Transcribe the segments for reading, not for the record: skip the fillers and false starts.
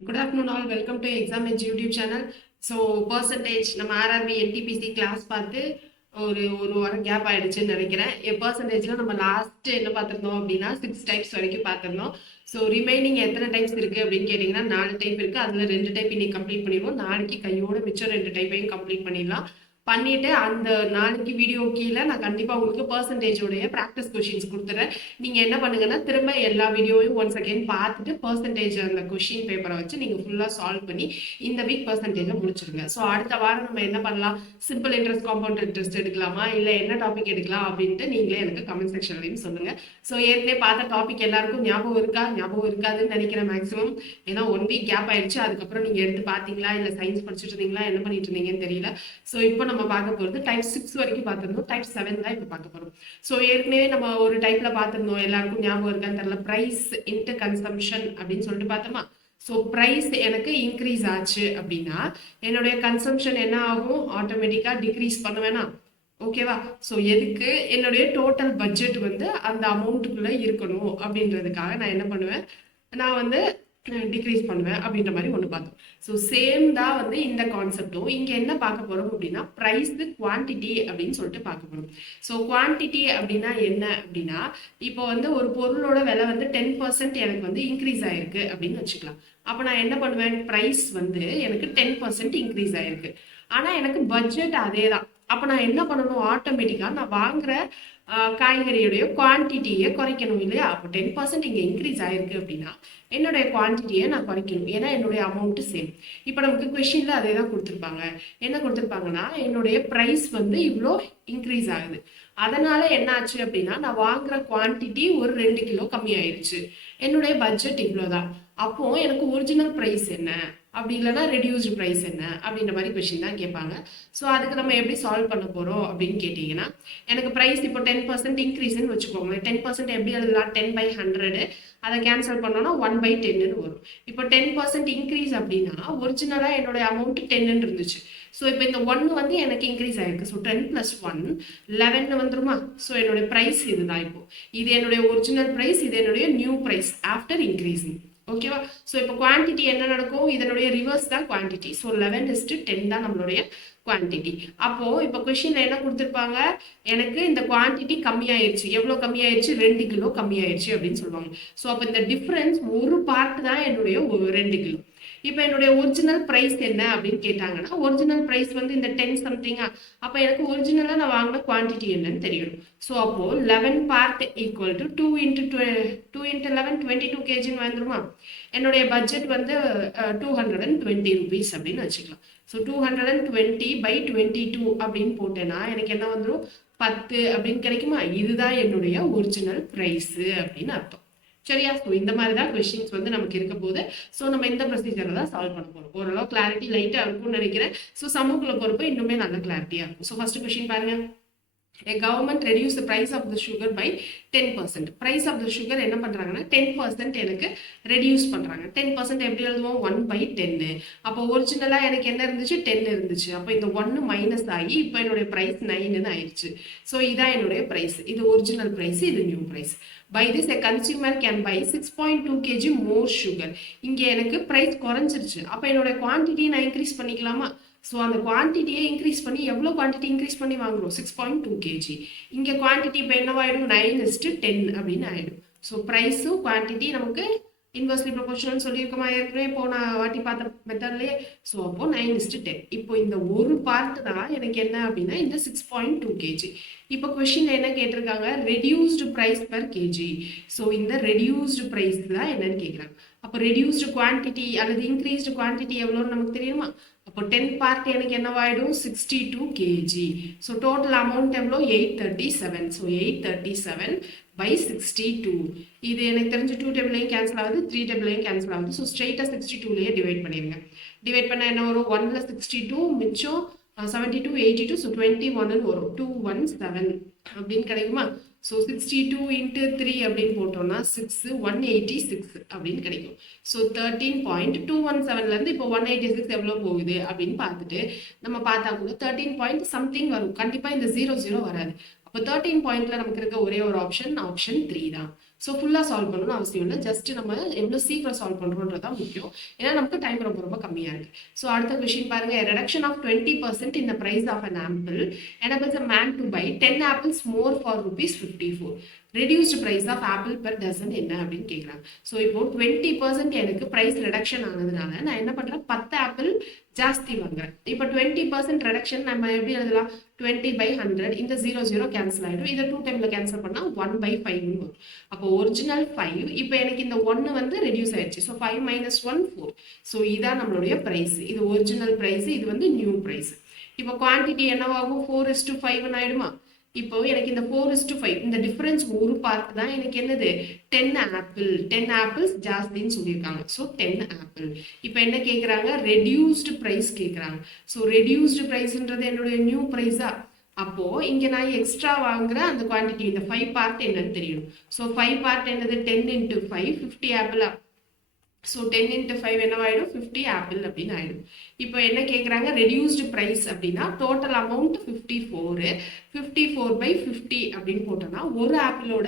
Good afternoon all. Welcome to Exam Edge YouTube channel. So percentage நம்ம RRB NTPC class பார்த்து ஒரு வாரம் gap ஆயிடுச்சுன்னு நினைக்கிறேன். பர்சன்டேஜில் நம்ம லாஸ்ட் என்ன பார்த்துருந்தோம் அப்படின்னா 6 டைப்ஸ் வரைக்கும் பார்த்துருந்தோம். ஸோ ரிமைனிங் எத்தனை டைப்ஸ் இருக்குது அப்படின்னு கேட்டிங்கன்னா 4 டைப் இருக்குது. அதில் 2 டைப் இன்னைக்கு கம்ப்ளீட் பண்ணிடுவோம். நாளைக்கு கையோட மிச்சம் 2 டைப்பையும் கம்ப்ளீட் பண்ணிடலாம். பண்ணிட்டு அந்த நாளைக்கு வீடியோ கீழே நான் கண்டிப்பாக உங்களுக்கு பர்சன்டேஜோடைய ப்ராக்டிஸ் கொஷின்ஸ் கொடுத்துறேன். நீங்கள் என்ன பண்ணுங்கன்னா திரும்ப எல்லா வீடியோவையும் ஒன்ஸ் அகெயின் பார்த்துட்டு பர்சன்டேஜ் அந்த கொஷின் பேப்பரை வச்சு நீங்கள் ஃபுல்லாக சால்வ் பண்ணி இந்த வீக் பர்சன்டேஜை முடிச்சிருங்க. ஸோ அடுத்த வாரம் நம்ம என்ன பண்ணலாம், சிம்பிள் இன்ட்ரெஸ்ட் காம்பவுண்ட் இன்ட்ரெஸ்ட் எடுக்கலாமா இல்லை என்ன டாபிக் எடுக்கலாம் அப்படின்ட்டு நீங்களே எனக்கு கமெண்ட் செக்ஷன்லையும் சொல்லுங்கள். ஸோ ஏற்கனவே பார்த்த டாபிக் எல்லாருக்கும் ஞாபகம் இருக்காதுன்னு நினைக்கிறேன் மேக்ஸிமம். ஏன்னா 1 வீக் கேப் ஆயிடுச்சு. அதுக்கப்புறம் நீங்கள் எடுத்து பார்த்தீங்களா இல்லை சயின்ஸ் படிச்சுட்டு இருந்தீங்களா என்ன பண்ணிட்டு இருந்தீங்கன்னு தெரியல. ஸோ இப்போ நம்ம பார்க்க போகிறது டைப் 6 வரைக்கும் பார்த்துருந்தோம். டைப் 7 தான் இப்போ பார்க்க போகிறோம். ஸோ ஏற்கனவே நம்ம ஒரு டைப்ல பார்த்துருந்தோம், எல்லாருக்கும் ஞாபகம் இருக்கான்னு தெரியல, ப்ரைஸ் இன்ட்டு கன்சம்ஷன் அப்படின்னு சொல்லிட்டு பார்த்தோமா. ஸோ ப்ரைஸ் எனக்கு இன்க்ரீஸ் ஆச்சு அப்படின்னா என்னுடைய கன்சம்ஷன் என்ன ஆகும், ஆட்டோமேட்டிக்காக டிக்ரீஸ் பண்ணுவேனா. ஓகேவா. ஸோ எதுக்கு, என்னுடைய டோட்டல் பட்ஜெட் வந்து அந்த அமௌண்ட்டுக்குள்ளே இருக்கணும் அப்படின்றதுக்காக நான் என்ன பண்ணுவேன், நான் வந்து டிக்ரீஸ் பண்ணுவேன் அப்படின்ற மாதிரி ஒன்று பார்த்தோம். ஸோ சேம் தான் வந்து இந்த கான்செப்டும் இங்கே என்ன பார்க்க போகிறோம் அப்படின்னா ப்ரைஸ் குவான்டிட்டி அப்படின்னு சொல்லிட்டு பார்க்க போகிறோம். ஸோ குவான்டிட்டி அப்படின்னா என்ன அப்படின்னா, இப்போ வந்து ஒரு பொருளோட விலை வந்து 10% எனக்கு வந்து இன்க்ரீஸ் ஆயிருக்கு அப்படின்னு வச்சுக்கலாம். அப்போ நான் என்ன பண்ணுவேன், ப்ரைஸ் வந்து எனக்கு 10% இன்க்ரீஸ் ஆயிருக்கு, ஆனால் எனக்கு பட்ஜெட் அதே தான். அப்போ நான் என்ன பண்ணணும், ஆட்டோமேட்டிக்காக நான் வாங்குற காய்கறியுடைய குவான்டிட்டியை குறைக்கணும் இல்லையா. அப்போ 10% இங்கே இன்க்ரீஸ் ஆயிருக்கு அப்படின்னா என்னுடைய குவான்டிட்டியை நான் குறைக்கணும், ஏன்னா என்னுடைய அமௌண்ட்டு சேம். இப்போ நமக்கு கொஷினில் அதே தான் கொடுத்துருப்பாங்க. என்ன கொடுத்துருப்பாங்கன்னா, என்னுடைய ப்ரைஸ் வந்து இவ்வளோ இன்க்ரீஸ் ஆகுது, அதனால என்ன ஆச்சு அப்படின்னா நான் வாங்குற குவான்டிட்டி ஒரு 2 கிலோ கம்மியாயிருச்சு, என்னுடைய பட்ஜெட் இவ்வளோதான். அப்போ எனக்கு ஒரிஜினல் ப்ரைஸ் என்ன, அப்படி இல்லைன்னா ரெடியூஸ்டு ப்ரைஸ் என்ன அப்படின்ற மாதிரி கொஷின் தான் கேட்பாங்க. ஸோ அதுக்கு நம்ம எப்படி சால்வ் பண்ண போகிறோம் அப்படின்னு கேட்டிங்கன்னா, எனக்கு ப்ரைஸ் இப்போ 10% இன்க்ரீஸ்ன்னு வச்சுக்கோங்களேன். 10% எப்படி எழுதலாம், 10/100 அதை கேன்சல் பண்ணோன்னா 1/10ன்னு வரும். இப்போ 10% இன்க்ரீஸ் அப்படின்னா ஒரிஜினலாக என்னோட அமௌண்ட் 10ன்னு இருந்துச்சு. ஸோ இப்போ இந்த 1 வந்து எனக்கு இன்க்ரீஸ் ஆயிருக்கு. ஸோ 10 + 1 11 வந்துருமா. ஸோ என்னுடைய ப்ரைஸ் இதுதான். இப்போ இது என்னுடைய ஒரிஜினல் ப்ரைஸ், இது என்னுடைய நியூ ப்ரைஸ் ஆஃப்டர் இன்க்ரீஸிங். ஓகேவா. ஸோ இப்போ குவான்டிட்டி என்ன நடக்கும், இதனுடைய ரிவர்ஸ் தான் குவான்டிட்டி. ஸோ 11:10 தான் நம்மளுடைய குவான்டிட்டி. அப்போ இப்போ கொஸ்டின்ல என்ன கொடுத்துருப்பாங்க, எனக்கு இந்த குவான்டிட்டி கம்மியாயிருச்சு, எவ்வளோ கம்மியாயிருச்சு, 2 கிலோ கம்மியாயிருச்சு அப்படின்னு சொல்லுவாங்க. ஸோ அப்போ இந்த டிஃப்ரென்ஸ் ஒரு பார்ட் தான் என்னுடைய 2 கிலோ. இப்போ என்னுடைய ஒரிஜினல் ப்ரைஸ் என்ன அப்படின்னு கேட்டாங்கன்னா, ஒரிஜினல் ப்ரைஸ் வந்து இந்த 10 சம்திங்கா. அப்போ எனக்கு ஒரிஜினலாக நான் வாங்கின குவான்டிட்டி என்னன்னு தெரியணும். ஸோ அப்போ 11 பார்ட் ஈக்குவல் டு 2 × 11 22 kgன்னு வந்துருமா. என்னுடைய பட்ஜெட் வந்து 220 rupees அப்படின்னு வச்சுக்கலாம். ஸோ 220/22 அப்படின்னு போட்டேன்னா எனக்கு என்ன வந்துடும், 10 அப்படின்னு கிடைக்குமா. இதுதான் என்னுடைய ஒரிஜினல் ப்ரைஸு அப்படின்னு அர்த்தம். சரியா. ஸோ இந்த மாதிரி தான் கொஸ்டின்ஸ் வந்து நமக்கு இருக்க போது. ஸோ நம்ம இந்த ப்ரொசீஜரை தான் சால்வ் பண்ண போகிறோம். ஓரளவு கிளாரிட்டி லைட்டாக இருக்கும்னு நினைக்கிறேன். ஸோ சமூகத்தில் போகிறப்ப இன்னுமே நல்ல கிளாரிட்டியாக இருக்கும். ஸோ ஃபர்ஸ்ட் கொஸ்டின் பாருங்க. A government reduced the price of the sugar by 10%. price of the sugar என்ன பண்றாங்கன்னா 10% எனக்கு ரெடியூஸ் பண்றாங்க. 10% எப்படி எழுதுவோம், 1/10. அப்போ ஒரிஜினலா எனக்கு என்ன இருந்துச்சு, 10 இருந்துச்சு. அப்போ இந்த 1 மைனஸ் ஆகி இப்போ என்னுடைய பிரைஸ் 9ன்னு ஆயிடுச்சு. ஸோ இதான் என்னுடைய பிரைஸ், இது ஒரிஜினல் பிரைஸ், இது new price. By this a consumer can buy 6.2 kg more sugar. இங்கே எனக்கு பிரைஸ் குறைஞ்சிருச்சு, அப்போ என்னோட குவான்டிட்டி நான் இன்க்ரீஸ் பண்ணிக்கலாமா. ஸோ அந்த குவான்டிட்டியை இன்க்ரீஸ் பண்ணி எவ்வளோ குவான்டிட்டி இன்க்ரீஸ் பண்ணி வாங்குறோம், 6.2 kg. இங்கே குவான்டிட்டி இப்போ என்னவாயிடும், 9:10 அப்படின்னு ஆயிடும். ஸோ ப்ரைஸும் குவான்டிட்டி நமக்கு இன்வெர்ஸ்லி ப்ரொபோர்ஷனல் சொல்லியிருக்கோமா ஏற்கனவே போன வாட்டி பார்த்த மெத்தட்லேயே. ஸோ அப்போ 9:10. இப்போ இந்த ஒரு பார்ட் தான் எனக்கு என்ன அப்படின்னா இந்த 6.2 kg. இப்போ கொஸ்டின் என்ன கேட்டிருக்காங்க, reduced price per KG. So இந்த ரெடியூஸ்டு ப்ரைஸ் தான் என்னன்னு கேட்குறாங்க. அப்போ ரெடியூஸ்டு குவான்டிட்டி அல்லது இன்க்ரீஸ்டு குவான்டிட்டி எவ்வளோன்னு நமக்கு தெரியுமா. அப்போ 10 பார்ட் எனக்கு என்னவாயிடும், 62 kg. ஸோ டோட்டல் அமௌண்ட் எவ்வளோ, 837. ஸோ 837/62. இது எனக்கு தெரிஞ்சு 2 டேபிளையும் கேன்சல் ஆகுது, 3 டேபிளையும் கேன்சல் ஆகுது. ஸோ ஸ்ட்ரெயிட்டாக 62லேயே டிவைட் பண்ணிடுங்க. டிவைட் பண்ணால் என்ன வரும், 1 + 62 மிச்சம் 72 82. ஸோ 21ன்னு வரும், 217 அப்படின்னு கிடைக்குமா. ஸோ 62 × 3 அப்படின்னு போட்டோம்னா 6 186 அப்படின்னு கிடைக்கும். ஸோ 13.217லேருந்து இப்போ 186 எவ்வளோ போகுது அப்படின்னு பார்த்துட்டு நம்ம பார்த்தா கூட 13 பாயிண்ட் சம்திங் வரும். கண்டிப்பாக இந்த 00 வராது. அப்போ 13 பாயிண்ட்ல நமக்கு இருக்க ஒரே ஒரு ஆப்ஷன் 3 தான். ஸோ ஃபுல்லாக சால்வ் பண்ணணும்னு அவசியம் இல்லை, ஜஸ்ட் நம்ம எவ்வளோ சீக்கிரம் சால்வ் பண்ணுறோன்றது தான் முக்கியம். ஏன்னா நமக்கு டைம் ரொம்ப ரொம்ப கம்மியாக இருக்குது. ஸோ அடுத்த கொஸ்டின் பாருங்க, reduction of 20% in the price of an apple enables a man to buy 10 apples more for ₹54. Reduced price of apple per dozen என்ன அப்படின்னு கேட்குறாங்க. ஸோ இப்போ 20% எனக்கு ப்ரைஸ் ரெடக்ஷன் ஆனதுனால நான் என்ன பண்ணுறேன், 10 ஆப்பிள் ஜாஸ்தி வாங்குறேன். இப்போ 20% ரெடக்ஷன் நம்ம எப்படி எழுதலாம், 20/100, இந்த 0 கேன்சல் ஆகிடும். இதை 2 டைமில் கேன்சல் பண்ணால் 1/5 வரும். அப்போ ஒரிஜினல் 5, இப்போ எனக்கு இந்த 1 வந்து ரெடியூஸ் ஆயிடுச்சு. ஸோ 5 - 1 4. ஸோ இதான் நம்மளுடைய ப்ரைஸ், இது ஒரிஜினல் ப்ரைஸ், இது வந்து நியூ ப்ரைஸ். இப்போ குவான்டிட்டி என்னவாகும், 4:5 ஆயிடுமா. இப்போ எனக்கு இந்த 4:5 இந்த டிஃபரன்ஸ் ஒரு பார்ட் தான் எனக்கு என்னது, 10 ஆப்பிள், 10 ஆப்பிள்ஸ் ஜாஸ்தின்னு சொல்லியிருக்காங்க. So 10 apple. இப்போ என்ன கேட்குறாங்க, ரெடியூஸ்டு ப்ரைஸ் கேட்குறாங்க. ஸோ ரெடியூஸ்டு ப்ரைஸ்ன்றது என்னுடைய நியூ ப்ரைஸா, அப்போ இங்கே நான் எக்ஸ்ட்ரா வாங்குற அந்த குவான்டிட்டி, இந்த 5 பார்ட் என்னன்னு தெரியணும். ஸோ 5 பார்ட் என்னது, 10 × 5 50 ஆப்பிளா. ஸோ 10 × 5 என்னவாயிடும், 50 ஆப்பிள் அப்படின்னு ஆயிடும். இப்போ என்ன கேட்குறாங்க, ரெடியூஸ்டு ப்ரைஸ் அப்படின்னா டோட்டல் அமௌண்ட் 54, 54/50 அப்படின்னு போட்டோம்னா ஒரு ஆப்பிளோட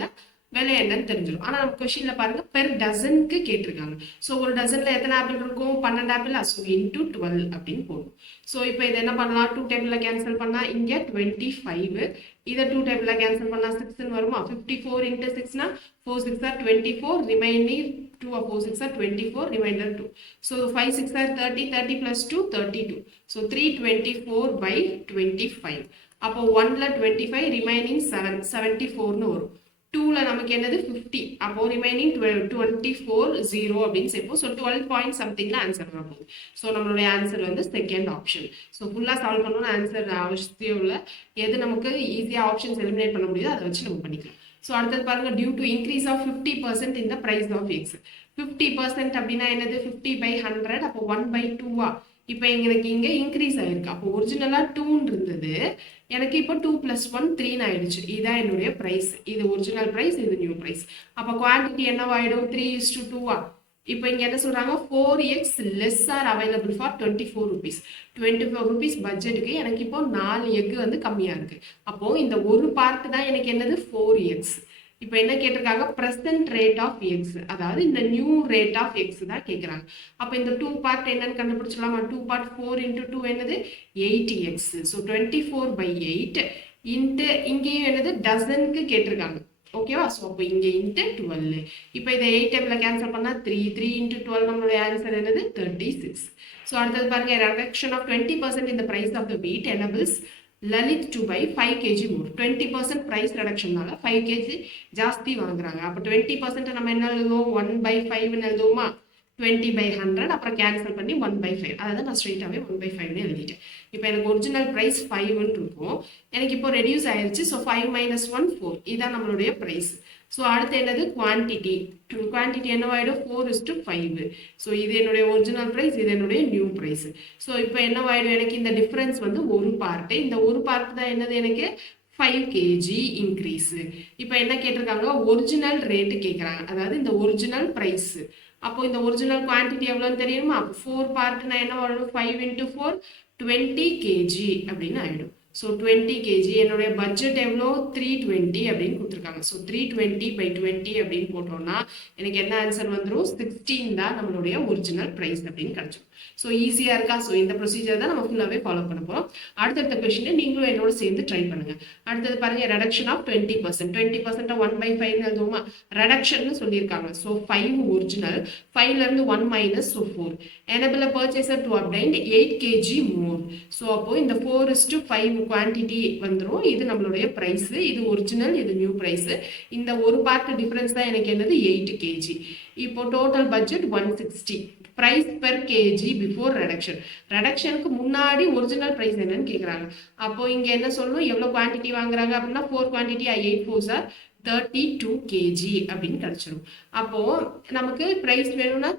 விலை என்னன்னு தெரிஞ்சிடும். ஆனால் நம்ம கொஸ்டினில் பாருங்க பெர் டசனுக்கு கேட்டிருக்காங்க. ஸோ ஒரு டசனில் எத்தனை ஆப்பிள் இருக்கும், 12 ஆப்பிள். ஸோ × 12 அப்படின்னு போடும். ஸோ இப்போ இதை என்ன பண்ணலாம், 2 டேபிளில் கேன்சல் பண்ணால் இங்கே 25, இதை 2 டேபிளில் கேன்சல் பண்ணால் 6ன்னு வருமா. 54 × 6னா 4 6 are 24, remaining 2 or 4 6 are 24, remainder 2. So 5 6 are 30, 30 plus 2 32. So 324/25. அப்போ 1ல 25, remaining 7 74ன்னு வரும். 2ல நமக்கு என்னது 50, அப்போ ரிமைனிங் 24 0 அப்படின்னு சேர்ப்போம். ஸோ 12 பாயிண்ட் சம்திங்ல ஆன்சர் வரும். ஸோ நம்மளுடைய ஆன்சர் வந்து செகண்ட் ஆப்ஷன். ஸோ ஃபுல்லாக சால்வ் பண்ணணும்னு ஆன்சர் அவசியம் இல்லை, எது நமக்கு ஈஸியாக ஆப்ஷன்ஸ் எலிமினேட் பண்ண முடியுதோ அதை வச்சு நம்ம பண்ணிக்கலாம். ஸோ அடுத்தது பாருங்க, due to increase of 50% in the price of x. 50% அப்படின்னா என்னது, 50/100, அப்போ 1/2. இப்போ எனக்கு இங்கே இன்க்ரீஸ் ஆயிருக்கு. அப்போ ஒரிஜினலாக 2 இருந்தது, எனக்கு இப்போ 2 + 1 3 ஆயிடுச்சு. இதுதான் என்னுடைய ப்ரைஸ், இது ஒரிஜினல் ப்ரைஸ், இது நியூ ப்ரைஸ். அப்போ குவான்டிட்டி என்னவாயிடும், 3:2. இப்போ இங்கே என்ன சொல்கிறாங்க, 4x less are available for ₹24. ₹24 பட்ஜெட்டுக்கு எனக்கு இப்போ 4 எக் வந்து கம்மியாக இருக்குது. அப்போது இந்த ஒரு பார்ட் தான் எனக்கு என்னது 4x. இப்போ என்ன கேட்டிருக்காங்க, ப்ரெசன்ட் ரேட் ஆஃப் எக்ஸ், அதாவது இந்த நியூ ரேட் ஆஃப் எக்ஸ் தான் கேட்குறாங்க. அப்போ இந்த 2 பார்ட் என்னன்னு கண்டுபிடிச்சிடலாமா. 2 பார்ட் 4 × 2 என்னது 8x. ஸோ 24/8 இன்ட்டு இங்கேயும் என்னது டசனுக்கு கேட்டிருக்காங்க. ஓகேவா. ஸோ அப்போ இங்கே × 12. இப்போ இதை 8 டேபிளில் கேன்சல் பண்ணால் 3 3 × 12 நம்மளுடைய ஆன்சர் என்னது 36. ஸோ அடுத்தது பாருங்க, reduction of 20% in the price of the wheat enables Lalit to buy 5 kg more. 20% price reductionனால 5 kg ஜாஸ்தி வாங்குறாங்க. அப்போ 20% நம்ம என்ன எழுதுவோம், 1/5 எழுதுவோமா. 20/100 அப்புறம் கேன்சல் பண்ணி 1/5, அதாவது நான் ஸ்ட்ரெயிட்டாகவே 1/5 எழுதிட்டேன். இப்போ எனக்கு ஒரிஜினல் ப்ரைஸ் 5ன்னு இருக்கும், எனக்கு இப்போ ரெடியூஸ் ஆயிடுச்சு. ஸோ 5 - 1 4, இதுதான் நம்மளுடைய ப்ரைஸ். ஸோ அடுத்து என்னது, குவான்டிட்டி. குவான்டிட்டி என்னவாயிடும், 4:5. ஸோ இது என்னுடைய ஒரிஜினல் ப்ரைஸ், இது என்னுடைய நியூ ப்ரைஸ். ஸோ இப்போ என்னவாயிடும், எனக்கு இந்த டிஃப்ரென்ஸ் வந்து ஒரு பார்ட்டு, இந்த ஒரு பார்ட் தான் என்னது எனக்கு 5 kg இன்க்ரீஸு. இப்போ என்ன கேட்டிருக்காங்க, ஒரிஜினல் ரேட்டு கேட்குறாங்க, அதாவது இந்த ஒரிஜினல் ப்ரைஸு. அப்போ இந்த ஒரிஜினல் குவான்டிட்டி எவ்வளோன்னு தெரியுமா. அப்போ 4 பார்ட்னா என்ன வரும், 5 × 4 20 kg அப்படின்னு ஆகிடும். ஸோ 20 kg, என்னுடைய பட்ஜெட் எவ்வளோ 320 அப்படின்னு கொடுத்துருக்காங்க. ஸோ 320/20 அப்படின்னு போட்டோம்னா எனக்கு என்ன ஆன்சர் வந்துடும், 16 தான் நம்மளுடைய ஒரிஜினல் ப்ரைஸ் அப்படின்னு கிடச்சிடும். ஸோ ஈஸியாக இருக்கா. ஸோ இந்த ப்ரொசீஜர் தான் நம்ம ஃபுல்லாகவே ஃபாலோ பண்ண போகிறோம். அடுத்தடுத்த கொஸ்டினை நீங்களும் என்னோட சேர்ந்து ட்ரை பண்ணுங்கள். அடுத்தது பாருங்கள், ரெடக்ஷன் ஆஃப் 20%. 20% 1/5 எழுதுவோமா. ரெடக்ஷன் சொல்லியிருக்காங்க. ஸோ 5 ஒரிஜினல், 5லேருந்து 1 - so 4. enable a purchaser to obtain 8 kg more. So அப்போது இந்த 4:5 குவான்டிட்டி வந்துடும். இது நம்மளுடைய ப்ரைஸு, இது ஒரிஜினல், இது நியூ ப்ரைஸு. இந்த ஒரு பார்ட் டிஃப்ரென்ஸ் தான் எனக்கு என்னது 8 kg. இப்போ total budget 160. Price per kg before reduction. ரெடக்ஷனுக்கு முன்னாடி ஒரிஜினல் ப்ரைஸ் என்னன்னு கேட்குறாங்க. அப்போ இங்கே என்ன சொல்லணும், எவ்வளோ குவான்டிட்டி வாங்குறாங்க அப்படின்னா 4 குவான்டிட்டி 8 4s are 32 kg அப்படின்னு கிடச்சிடும். அப்போது நமக்கு ப்ரைஸ் வேணும்னா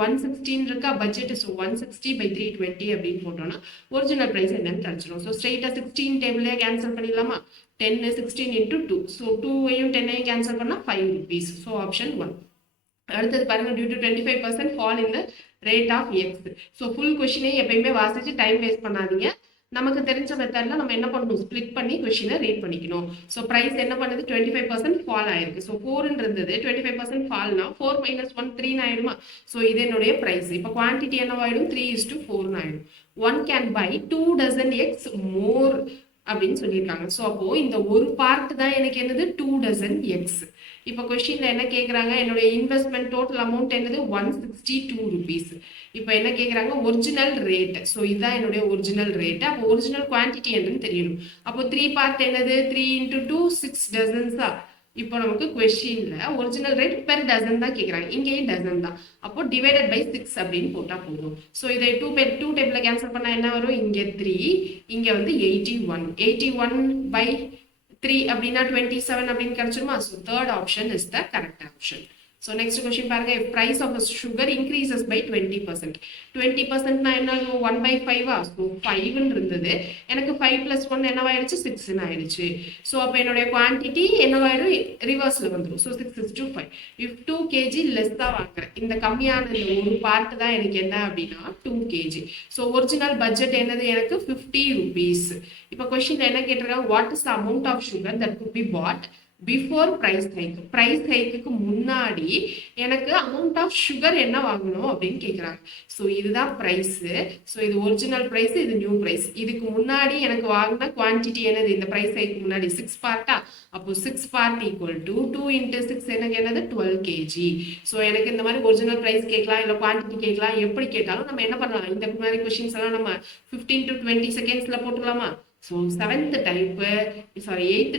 116 இருக்கா பட்ஜெட். ஸோ 160/320 அப்படின்னு போட்டோம்னா ஒரிஜினல் ப்ரைஸ் என்னன்னு கிடச்சிடும். ஸோ ஸ்ட்ரெயிட்டாக 16 டேபிளே கேன்சல் பண்ணிடலாமா. 10 16 × 2. ஸோ 2ஐயும் 10ஐயும் கேன்சல் பண்ணால் ₹5. So option 1. அடுத்தது பாருங்க, due to 25% fall in the rate of X. So full கொஸ்டினை எப்பயுமே வாசிச்சு டைம் வேஸ்ட் பண்ணாதீங்க. நமக்கு தெரிஞ்ச மெத்தட்ல நம்ம என்ன பண்ணணும், ஸ்ப்ளிட் பண்ணி கொஸ்டினை ரீட் பண்ணிக்கணும். ஸோ ப்ரைஸ் என்ன பண்ணுது, 25% ஃபால் ஆயிருக்கு. ஸோ 4ன்னு இருந்தது, 25% ஃபால்னா 4 - 1 3 ஆயிடுமா. ஸோ இது என்னுடைய ப்ரைஸ். இப்போ குவான்டிட்டி என்னவாயிடும், 3:4 ஆயிடும். 1 can buy 2 dozen eggs more அப்படின்னு சொல்லியிருக்காங்க. ஸோ அப்போ இந்த ஒரு பார்ட் தான் எனக்கு என்னது, 2 dozen eggs. இப்போ கொஸ்டின்ல என்ன கேட்குறாங்க, என்னுடைய இன்வெஸ்ட்மெண்ட் டோட்டல் அமௌண்ட் என்னது 162 rupees. இப்போ என்ன கேட்குறாங்க, ஒரிஜினல் ரேட். ஸோ இதுதான் என்னுடைய ஒரிஜினல் ரேட். அப்போ ஒரிஜினல் குவான்டிட்டி என்னன்னு தெரியணும். அப்போ 3 பார்ட் என்னது, 3 × 2 6 டசன்ஸா. இப்போ நமக்கு கொஸ்டின்ல ஒரிஜினல் ரேட் பெர் டசன் தான் கேட்குறாங்க, இங்கேயும் டசன் தான். அப்போ டிவைடட் பை 6 அப்படின்னு போட்டால் போதும். ஸோ இதை 2 டேபிளில் கேன்சல் பண்ணால் என்ன வரும், இங்கே 3, இங்கே வந்து 81. 81/3 அப்படின்னா 27 அப்படின்னு கிடைச்சிருமா. So third option is the correct option. So next question பாருங்க, if price of a sugar increases by 20%. 20% நான் என்ன, 1/5 ஸோ 5 இருந்தது, எனக்கு 5 + 1 என்னவாயிடுச்சு, 6 ஆயிடுச்சு. ஸோ அப்போ என்னுடைய குவான்டிட்டி என்னவாயிடும், ரிவர்ஸில் வந்துடும். ஸோ 6:5. if 2 kg லெஸ் தான் வாங்குறேன், இந்த கம்மியான இந்த ஒரு பார்ட் தான் எனக்கு என்ன அப்படின்னா 2 kg. ஸோ ஒரிஜினல் பட்ஜெட் என்னது, எனக்கு 50 rupees. இப்போ கொஸ்டின் என்ன கேட்டிருக்காங்க, what is the amount of sugar that could be bought before price hike. Price ஹைக்கு முன்னாடி எனக்கு அமௌண்ட் ஆஃப் சுகர் என்ன வாங்கணும் அப்படின்னு கேட்குறாங்க. ஸோ இதுதான் ப்ரைஸு. ஸோ இது ஒரிஜினல் ப்ரைஸ், இது நியூ ப்ரைஸ். இதுக்கு முன்னாடி எனக்கு வாங்கின குவான்டிட்டி என்னது, இந்த ப்ரைஸ் ஹைக்கு முன்னாடி 6 பார்ட்டா. அப்போ 6 பார்ட் = 2 × 6 எனக்கு என்னது 12 kg. ஸோ எனக்கு இந்த மாதிரி ஒரிஜினல் ப்ரைஸ் கேட்கலாம், இல்லை குவான்டிட்டி கேட்கலாம், எப்படி கேட்டாலும் நம்ம என்ன பண்ணலாம், இந்த மாதிரி கொஸ்டின்ஸ் எல்லாம் நம்ம 15 to 20 செகண்ட்ஸில் போட்டுடலாமா. ஸோ 8th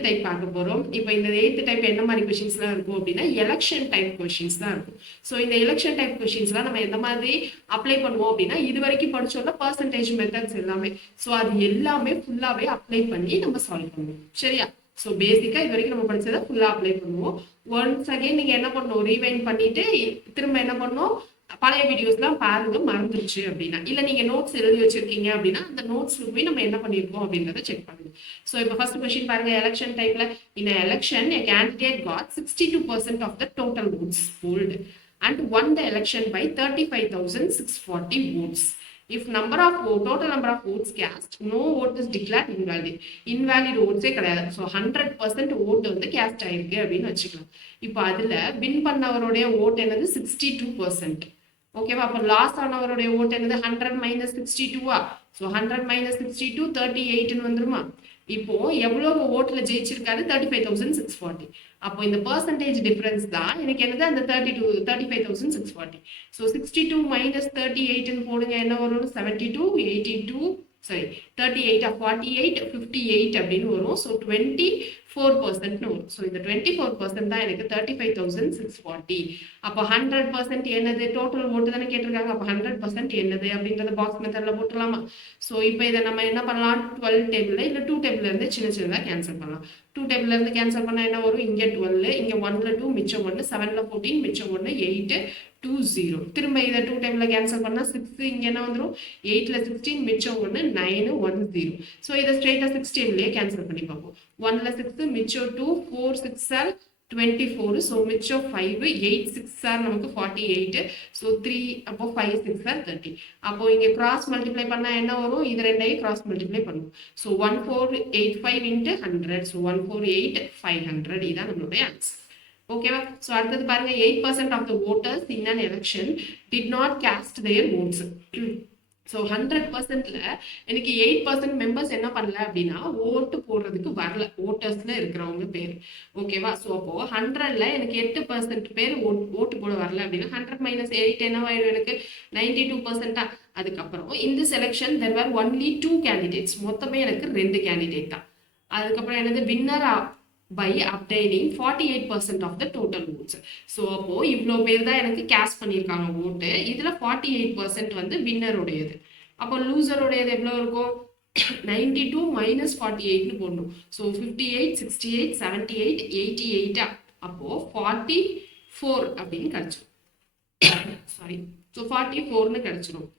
டைப் பார்க்க போகிறோம். இப்போ இந்த 8th டைப் என்ன மாதிரி கொஷின்ஸ்லாம் இருக்கும் அப்படின்னா, எலெக்ஷன் டைப் கொஷின்ஸ் தான் இருக்கும். ஸோ இந்த எலெக்ஷன் டைப் கொஷின்ஸ்லாம் நம்ம எந்த மாதிரி அப்ளை பண்ணுவோம் அப்படின்னா, இது வரைக்கும் படிச்சோம்னா பர்சன்டேஜ் மெத்தட்ஸ் எல்லாமே. ஸோ அது எல்லாமே ஃபுல்லாகவே அப்ளை பண்ணி நம்ம சால்வ் பண்ணுவோம், சரியா. ஸோ பேசிக்காக இது வரைக்கும் நம்ம படிச்சதை ஃபுல்லாக அப்ளை பண்ணுவோம். ஒன்ஸ் அகெயின் நீங்கள் என்ன பண்ணணும், ரீவைண்ட் பண்ணிட்டு திரும்ப என்ன பண்ணணும், பழைய வீடியோஸ்லாம் பாருங்க, மறந்துருச்சு அப்படின்னா. இல்லை நீங்கள் நோட்ஸ் எழுதி வச்சிருக்கீங்க அப்படின்னா அந்த நோட்ஸ்ல போய் நம்ம என்ன பண்ணியிருக்கோம் அப்படின்றத செக் பண்ணுங்க. ஸோ இப்போ ஃபர்ஸ்ட் கொஸ்டின் பாருங்க, எலெக்ஷன் டைப்ல, இன் election a candidate got 62% of the total votes polled and won the election by 35,640 votes. If total number of votes cast, no vote is declared invalid. Invalid votes கிடையாது. So 100% ஓட்டு வந்து caste ஆயிருக்கு அப்படின்னு வச்சுக்கலாம். இப்போ அதில் win பண்ணவருடைய ஓட்டு என்னது 62%. ஓகேவா. அப்போ லாஸ் ஆனவருடைய ஓட்டு என்னது 100 - 62. ஸோ 100 - 62 38ன்னு வந்துருமா. இப்போ எவ்வளவு ஓட்டுல ஜெயிச்சிருக்காரு, 35,640. அப்போ இந்த பர்சன்டேஜ் டிஃபரன்ஸ் தான் எனக்கு என்னது, அந்த 35,640. ஸோ 62 - 38ன்னு போடுங்க, என்ன வரும், 72 82 38 48 58 அப்படின்னு வரும். ஸோ 24% வரும். ஸோ இந்த 24% தான் எனக்கு 35,640. அப்போ 100% என்னது, டோட்டல் ஓட்டு தானே கேட்டிருக்காங்க. அப்போ 100% என்னது அப்படின்றத பாக்ஸ் மெத்தட்ல போட்டுடலாமா. ஸோ இப்போ இதை நம்ம என்ன பண்ணலாம், 12 டேபிள் இல்லை 2 டேபிள் இருந்து சின்ன சின்னதாக கேன்சல் பண்ணலாம். 2 டேபிள் இருந்து கேன்சல் பண்ணால் என்ன வரும், இங்கே 12, இங்கே 1ல் 2 மிச்சம் 1, 7ல் 14 மிச்சம் 1, 8 2 0. திரும்ப இதை 2 டைமில் கேன்சல் பண்ணால் 6, இங்கே என்ன வந்துடும், 8ல் 16 மிச்சம் 1, 9 1 0. ஸோ இதை ஸ்ட்ரெயிட்டாக 6 டேபிள்லேயே கேன்சல் பண்ணி பார்ப்போம். 1ல் 6 மிச்சம் 2, 4 6 24. ஸோ மிச்சம் 5, 8 6 நமக்கு 48. ஸோ 3, அப்போ 5 6 30. அப்போ இங்கே கிராஸ் மல்டிப்ளை பண்ணால் என்ன வரும், இது ரெண்டையும் கிராஸ் மல்டிப்ளை பண்ணுவோம். ஸோ 1485 × 100. ஸோ 148 500. இதுதான் நம்மளுடைய ஆன்சர். ஓகேவா. ஸோ அடுத்தது பாருங்க, 8% of the voters in an election did not cast their votes. So 100%ல எனக்கு 8% மெம்பர்ஸ் என்ன பண்ணல அப்படின்னா ஓட்டு போடுறதுக்கு வரல, ஓட்டர்ஸ்ல இருக்கிறவங்க பேர். ஓகேவா. ஸோ அப்போ 100ல் எனக்கு 8% பேர் ஓட்டு போட வரல அப்படின்னா 100 - 8 என்னவாயிடும், எனக்கு 92%. அதுக்கப்புறம் இந்த selection there were only 2 candidates. மொத்தமே எனக்கு 2 கேண்டிடேட் தான். அதுக்கப்புறம் என்னது, winner by obtaining 48% of the total votes. So அப்போ இவ்வளோ பேர் தான் எனக்கு கேஸ்ட் பண்ணியிருக்காங்க ஓட்டு. இதில் 48% வந்து வின்னருடையது. அப்போ லூசருடையது எவ்வளோ இருக்கும், 92 - 48ன்னு போடணும். ஸோ 58 68 78 88. அப்போ 44 அப்படின்னு கிடைச்சிடும். ஸோ 44ன்னு கிடைச்சிடும்.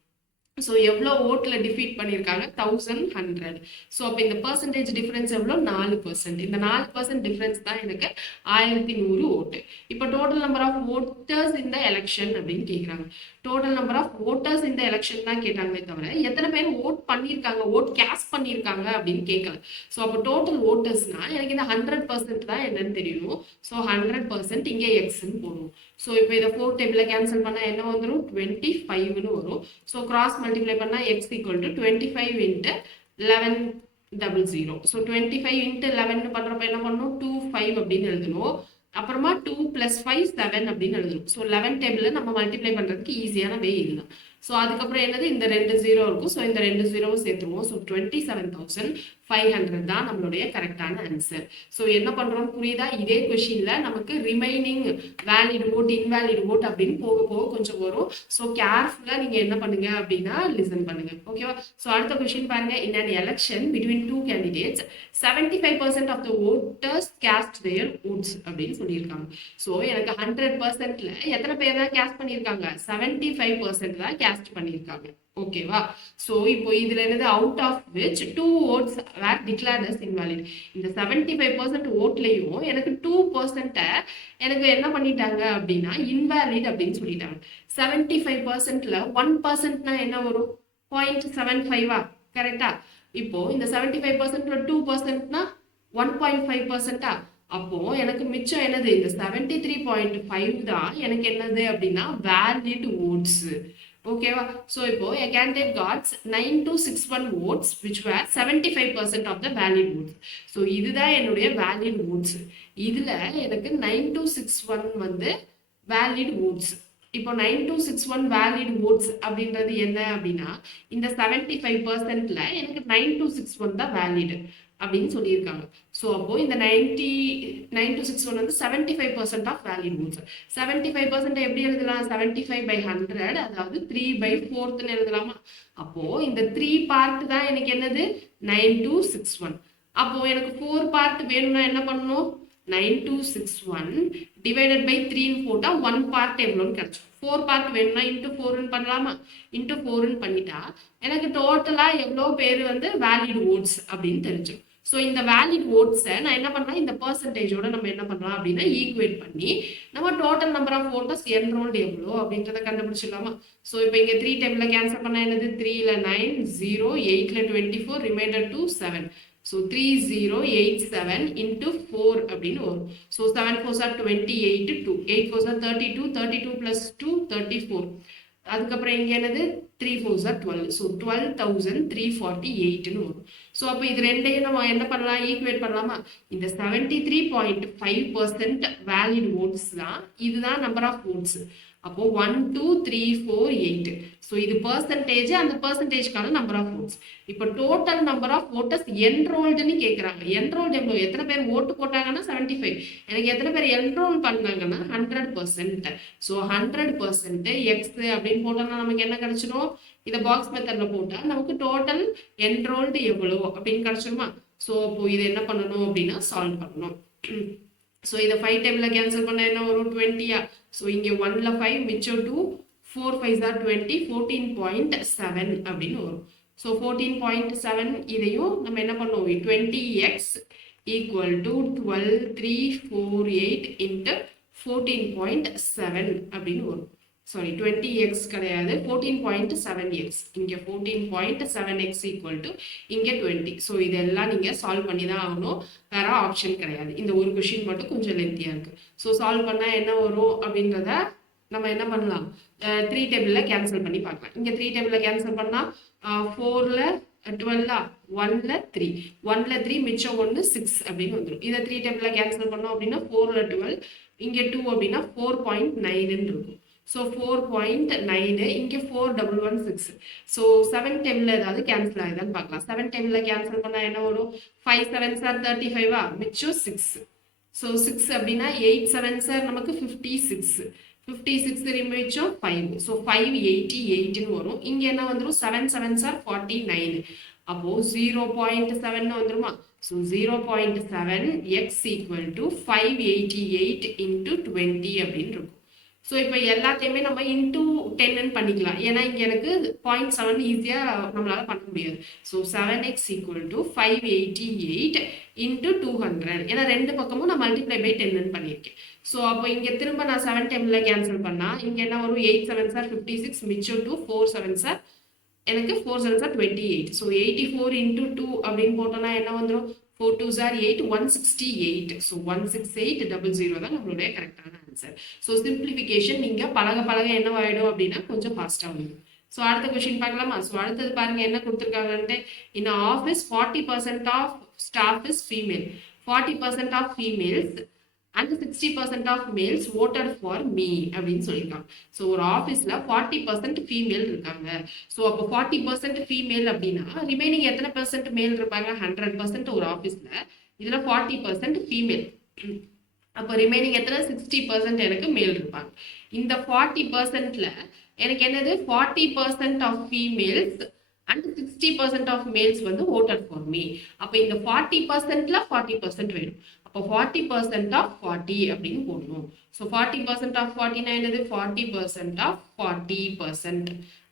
ஸோ எவ்வளோ ஓட்டில் டிஃபீட் பண்ணியிருக்காங்க 1100. ஸோ அப்போ இந்த பர்சன்டேஜ் டிஃபரன்ஸ் எவ்வளோ 4%. இந்த 4% டிஃபரன்ஸ் தான் எனக்கு 1100 ஓட்டு. இப்போ டோட்டல் நம்பர் ஆஃப் ஓட்டர்ஸ் இந்த எலெக்ஷன் அப்படின்னு கேட்குறாங்க. டோட்டல் நம்பர் ஆஃப் ஓட்டர்ஸ் இந்த எலெக்ஷன் தான் கேட்டாங்களே தவிர எத்தனை பேர் ஓட் பண்ணியிருக்காங்க, ஓட் கேஸ்ட் பண்ணியிருக்காங்க அப்படின்னு கேட்கல. ஸோ அப்போ டோட்டல் ஓட்டர்ஸ்னா எனக்கு இந்த 100% தான் என்னன்னு தெரியணும். ஸோ 100% இங்கே எக்ஸ்ன்னு போடணும். ஸோ இப்போ இதை 4 டேபிளில் கேன்சல் பண்ணால் என்ன வந்துடும் 25ன்னு வரும். ஸோ கிராஸ் மல்டிப்ளை பண்ணால் x equal to 25 into 1100. So 25 into 11 பண்ணுறப்ப என்ன பண்ணணும் 25 அப்படின்னு எழுதணும். அப்புறமா 2 + 5 7 அப்படின்னு எழுதணும். ஸோ 11 டேபிளில் நம்ம மல்டிப்ளை பண்ணுறதுக்கு ஈஸியான வே இதுதான். ஸோ அதுக்கப்புறம் என்னது இந்த 2 0 இருக்கும். ஸோ இந்த 2 0வும் சேர்த்துருவோம். ஸோ 27,500 தான் நம்மளுடைய கரெக்டான ஆன்சர். ஸோ என்ன பண்ணுறோம் புரியுதா? இதே கொஷினில் நமக்கு remaining valid vote invalid vote அப்படின்னு போக போக கொஞ்சம் வரும். ஸோ கேர்ஃபுல்லாக நீங்கள் என்ன பண்ணுங்க அப்படின்னா லிசன் பண்ணுங்க. ஓகேவா? ஸோ அடுத்த கொஷின் பாருங்க. In an election between 2 candidates 75% of the voters cast their votes அப்படின்னு சொல்லியிருக்காங்க. ஸோ எனக்கு 100%ல எத்தனை பேர் தான் கேஸ்ட் பண்ணியிருக்காங்க 75% தான் கேஸ்ட் பண்ணியிருக்காங்க. ஓகேவா? ஸோ இப்போ இதுல என்னது out of which 2 votes were declared as invalid. இந்த 75% ஓட்லையும் எனக்கு 2% எனக்கு என்ன பண்ணிட்டாங்க அப்படின்னா இன்வேலிட் அப்படின்னு சொல்லிட்டாங்க. 75%ல 1%னா என்ன வரும் 0.75 கரெக்டா? இப்போ இந்த 75%ல 2%னா 1.5%. அப்போ எனக்கு மிச்சம் என்னது இந்த 73.5 தான் எனக்கு என்னது அப்படின்னா வேலிட் ஓட்ஸ். ஓகேவா? ஸோ இப்போ a candidate got 9261 votes which were 75% of the valid votes. So இதுதான் என்னுடைய வேலிட் ஓட்ஸ். இதுல எனக்கு 9261 வந்து வேலிட் ஓட்ஸ். இப்போ 9261 வேலிட் ஓட்ஸ் அப்படின்றது என்ன அப்படின்னா இந்த 75%ல எனக்கு 9261 தான் வேலிட் அப்படின்னு சொல்லியிருக்காங்க. ஸோ அப்போ இந்த 9261 வந்து 75% ஆஃப் வேலிட் ஓட்ஸ். 75% எப்படி எழுதலாம் 75/100 அதாவது 3/4 எழுதலாமா? அப்போ இந்த 3 பார்ட் தான் எனக்கு என்னது 9261. அப்போ எனக்கு 4 பார்ட் வேணும்னா என்ன பண்ணணும் 9261 டிவைடட் பை 3ன்னு போட்டா 1 பார்ட் எவ்வளோன்னு கிடைச்சோம். 4 பார்ட் வேணும்னா இன்ட்டு 4ன்னு பண்ணலாமா? இன்ட்டு 4ன்னு பண்ணிட்டா எனக்கு டோட்டலா எவ்வளோ பேர் வந்து வேலிட் ஓட்ஸ் அப்படின்னு தெரிஞ்சிடும். ஸோ இந்த வேலிட் ஓட்ஸை நான் என்ன பண்ணலாம் இந்த பர்சன்டேஜோட நம்ம என்ன பண்ணலாம் அப்படின்னா ஈக்குவேட் பண்ணி நம்ம total number of voters enrolled எவ்வளோ அப்படின்றத கண்டுபிடிச்சிடலாமா? ஸோ இப்போ இங்கே 3 டேபிளில் கேன்சல் பண்ணால் என்னது 3ல 9 0 8ல 24 ரிமைண்டர் 2 7. ஸோ 3087 into 4 அப்படின்னு வரும். So 7 4s are 28 2 8 4s are 32 32 plus 2 34. அதுக்கப்புறம் இங்கே என்னது 3 4s are 12. ஸோ 12,348ன்னு வரும். ஸோ அப்போ இது ரெண்டையும் நம்ம என்ன பண்ணலாம் ஈக்குவேட் பண்ணலாமா? இந்த 73.5% வேலிட் ஓட்ஸ் தான் இதுதான் நம்பர் ஆஃப் ஓட்ஸ். அப்போ 1 2 3 4 8. ஸோ இது பர்சன்டேஜ் அந்த பர்சன்டேஜ்க்கான நம்பர் ஆஃப் ஓட்ஸ். இப்போ டோட்டல் நம்பர் ஆஃப் ஓட்டர்ஸ் என்ரோல்டுன்னு கேட்குறாங்க. என்ரோல்டு எவ்வளோ எத்தனை பேர் ஓட்டு போட்டாங்கன்னா 75. எனக்கு எத்தனை பேர் என்ரோல் பண்ணாங்கன்னா 100%. ஸோ 100% எக்ஸ் அப்படின்னு போட்டோம்னா நமக்கு என்ன கிடைச்சிடும்? இதை பாக்ஸ் மெத்தடில் போட்டால் நமக்கு டோட்டல் என்ரோல்டு எவ்வளோ அப்படின்னு கிடைச்சிருமா? ஸோ இப்போ இது என்ன பண்ணணும் அப்படின்னா சால்வ் பண்ணணும். ஸோ இதை 5 டேபிளில் கேன்சல் பண்ண என்ன வரும் 20. ஸோ இங்கே 1ல 5 மிச்சம் 2 4 5s are 20 14.7 அப்படின்னு வரும். ஸோ 14.7 இதையும் நம்ம என்ன பண்ணுவோம் 20x ஈக்குவல் டு 12348 இன்ட்டு 14.7 அப்படின்னு வரும். சாரி 20x கிடையாது 14.7x. இங்கே 14.7x ஈக்குவல் டு இங்கே 20. ஸோ இதெல்லாம் நீங்கள் சால்வ் பண்ணி தான் ஆகணும். வேற ஆப்ஷன் கிடையாது. இந்த ஒரு கொஷின் மட்டும் கொஞ்சம் லென்த்தியாக இருக்குது. ஸோ சால்வ் பண்ணால் என்ன வரும் அப்படின்றத நம்ம என்ன பண்ணலாம் 3 டேபிளில் கேன்சல் பண்ணி பார்க்கலாம். இங்கே 3 டேபிளில் கேன்சல் பண்ணால் 4ல 12 1ல 3 1ல 3 மிச்சம் 1 6 அப்படின்னு வந்துடும். இதை 3 டேபிளில் கேன்சல் பண்ணோம் அப்படின்னா 4ல 12 இங்கே 2 அப்படின்னா 4.9ன்னு இருக்கும். ஸோ 4.9 இங்கே 4116. ஸோ 7 டேபிளில் ஏதாவது கேன்சல் ஆகுதான்னு பார்க்கலாம். 7 டேபிளில் கேன்சல் பண்ணால் என்ன வரும் 5 7s are 35 மிச்சம் 6. ஸோ 6 அப்படின்னா 8 7s are நமக்கு 56. 56 மிச்சம் 5. ஸோ 588ன்னு வரும். இங்கே என்ன வந்துடும் 7 7s are 49. அப்போ 0.7 வந்துருமா? So 0.7 x equal to 588 into 20 அப்படின்னு இருக்கும். ஸோ இப்போ எல்லாத்தையுமே நம்ம இன்டூ 10 பண்ணிக்கலாம். ஏன்னா இங்கே எனக்கு 0.7 ஈஸியாக நம்மளால பண்ண முடியாது. So 7x equal to 588 into 200. ஏன்னா ரெண்டு பக்கமும் நான் மல்டிப்ளை பை 10 பண்ணியிருக்கேன். ஸோ அப்போ இங்கே திரும்ப நான் 7 டைமில் கேன்சல் பண்ணால் இங்கே என்ன வரும்? 8 7 சார் 56, மிச்சம் 2 4 7 சார் எனக்கு 4 7 சார் 28. ஸோ 84 இன்டூ 2 அப்படின்னு போட்டோன்னா என்ன வந்துடும்? 4 2 சார் 8, 168. ஸோ 16800 தான் நம்மளுடைய கரெக்டான ஆன்சர். ஸோ சிம்பிளிஃபிகேஷன் நீங்கள் பழக பழக என்னவாயிடும் அப்படின்னா கொஞ்சம் ஃபாஸ்ட்டாக வரும். ஸோ அடுத்த கொஸ்டின் பார்க்கலாமா? ஸோ அடுத்தது பாருங்க என்ன கொடுத்துருக்காங்கன்ட்டு, in office 40% of staff is female, 40% of females and 60% of males voted for me அப்படின்னு சொல்லியிருக்காங்க. ஸோ ஒரு ஆஃபீஸில் 40% ஃபீமேல் இருக்காங்க. ஸோ அப்போ 40% ஃபீமேல் அப்படின்னா ரிமைனிங் எத்தனை பெர்சென்ட் மேல் இருப்பாங்க? 100% ஒரு ஆஃபீஸில். இதில் 40% ஃபீமேல். அப்போ ரிமைனிங் எத்தனை? 60% எனக்கு மேல் இருப்பாங்க. இந்த 40%ல எனக்கு என்னது? 40% of females and 60% of males வந்து voted ஃபார் மீ. அப்போ இந்த 40%ல 40% வேணும். அப்போ 40% ஆஃப் 40 அப்படின்னு போடணும். ஸோ 40% ஆஃப் 40 என்னது? 40% ஆஃப் 40%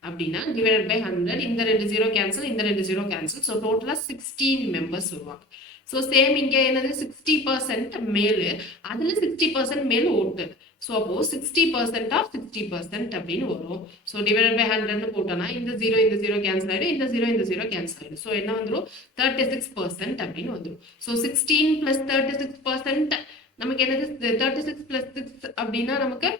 அப்படின்னா டிவைடட் பை 100. இந்த 2 0 கேன்சல், இந்த 2 0 கேன்சல். ஸோ டோட்டலாக 16 மெம்பர்ஸ் வருவாங்க. ஸோ சேம் இங்கே என்னது? 60% மேலு, அதில் 60% மேல் ஓட்டு. ஸோ அப்போ 60% ஆஃப் 60% அப்படின்னு வரும். ஸோ டிவைடட் பை 100 போட்டோன்னா இந்த 0 கேன்சல் ஆகிடும், இந்த 0 கேன்சல் ஆகிடும். ஸோ என்ன வந்துடும்? 36% அப்படின்னு வந்துடும். ஸோ 16 + 36% நமக்கு என்னது? 36 + 6 அப்படின்னா நமக்கு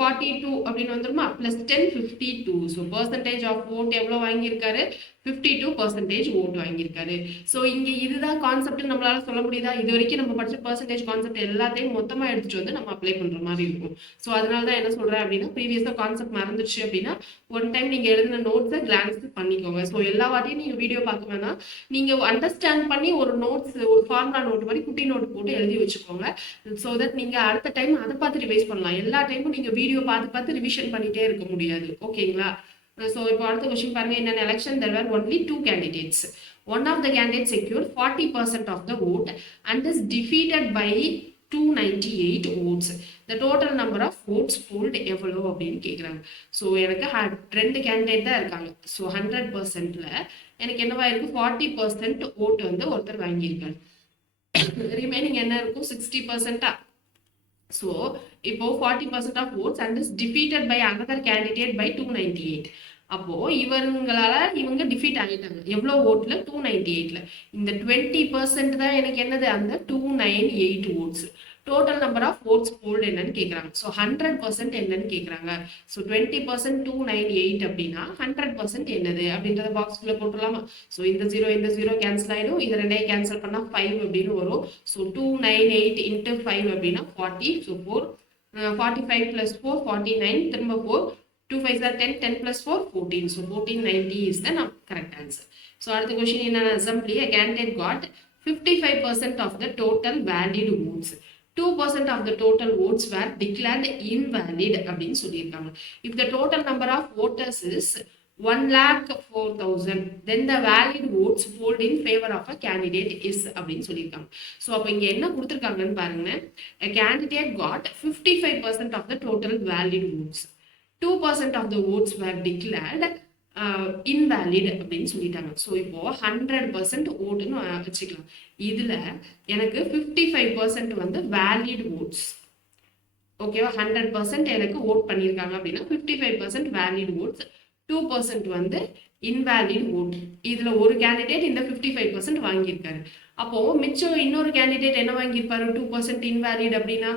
42 அப்படின்னு வந்துருமா? +10 52. ஸோ பர்சன்டேஜ் ஆஃப் ஓட் எவ்வளோ வாங்கியிருக்காரு? 52% ஓட் வாங்கியிருக்காரு. ஸோ இங்கே இதுதான் கான்செப்ட் நம்மளால சொல்ல முடியுதா? இது வரைக்கும் நம்ம படிச்ச பர்சன்டேஜ் கான்செப்ட் எல்லாத்தையும் மொத்தமாக எடுத்துட்டு வந்து நம்ம அப்ளை பண்ணுற மாதிரி இருக்கும். ஸோ அதனால தான் என்ன சொல்கிறேன் அப்படின்னா, ப்ரீவியஸாக கான்செப்ட் மறந்துச்சு அப்படின்னா ஒன் டைம் நீங்கள் எழுதின நோட்ஸை கிளான்ஸ் பண்ணிக்கோங்க. ஸோ எல்லா வாட்டியும் நீங்கள் வீடியோ பார்க்க வேணாம், நீங்கள் அண்டர்ஸ்டாண்ட் பண்ணி ஒரு நோட்ஸ், ஒரு ஃபார்முலா நோட் மாதிரி குட்டி நோட் போட்டு எழுதி வச்சுக்கோங்க. ஸோ தட் நீங்கள் அடுத்த டைம் அதை பார்த்து ரிவைஸ் பண்ணலாம். எல்லா டைமும் நீங்கள் வீடியோ பார்த்து ரிவிஷன் பண்ணிட்டே இருக்க முடியாது. ஓகேங்களா? So இப்போ அடுத்த கொஸ்டின் பாருங்க. In an election there were only 2 candidates. One of the candidates secured 40% of the vote and is defeated by 298 votes. The total number of votes polled எவ்வளோ அப்படின்னு கேட்குறாங்க. ஸோ எனக்கு 2 கேண்டிடேட் தான் இருக்காங்க. ஸோ 100%ல எனக்கு என்னவா இருக்கு? 40% ஓட்டு வந்து ஒருத்தர் வாங்கியிருக்காரு. ரிமைனிங் என்ன இருக்கும்? 60%. ஸோ இப்போ 40% of votes and is defeated by another candidate by 298. அப்போ இவங்க டிஃபீட் ஆகிட்டாங்க. எவ்வளோ ஓட்ல? 298ல. இந்த 20% தான் எனக்கு என்னது? அந்த 298 votes. Total number of votes polled என்னன்னு கேட்குறாங்க. ஸோ 100% என்னன்னு கேட்குறாங்க. ஸோ 20% 298 அப்படின்னா 100% என்னது அப்படின்றத பாக்ஸ்குள்ளே போட்டுடலாமா? ஸோ இந்த 0 கேன்சல் ஆகிடும், இது ரெண்டையும் கேன்சல் பண்ணால் 5 அப்படின்னு வரும். ஸோ 298 × 5 அப்படின்னா 40. ஸோ 45 + 4 49, திரும்ப 4, 2 5 are 10, 10 + 4 14. So 1490 is the correct answer. So அடுத்த question, in an assembly a candidate got 55% of the total valid votes. 2% of the total votes were declared invalid அப்படின்னு சொல்லியிருக்காங்க. If the total number of voters is 1,04,000, then the valid votes polled in favor of a candidate is அப்படின்னு சொல்லியிருக்காங்க. So அப்போ இங்கே என்ன கொடுத்துருக்காங்கன்னு பாருங்க. A candidate got 55% of the total valid votes. 2% of the votes were declared invalid அப்படின்னு சொல்லிட்டாங்க. So இப்போ 100% ஓட்டுன்னு வச்சுக்கலாம். இதில் எனக்கு 55% வந்து வேலிட் ஓட்ஸ். ஓகேவா? 100% எனக்கு ஓட் பண்ணியிருக்காங்க அப்படின்னா 55% வேலிட் ஓட்ஸ், 2% வந்து இன்வேலிட் ஓட். இதில் ஒரு கேண்டிடேட் இந்த 55% வாங்கியிருக்காரு. அப்போது மிச்சம் இன்னொரு கேண்டிடேட் என்ன வாங்கியிருப்பாரு? 2% இன்வேலிட் அப்படின்னா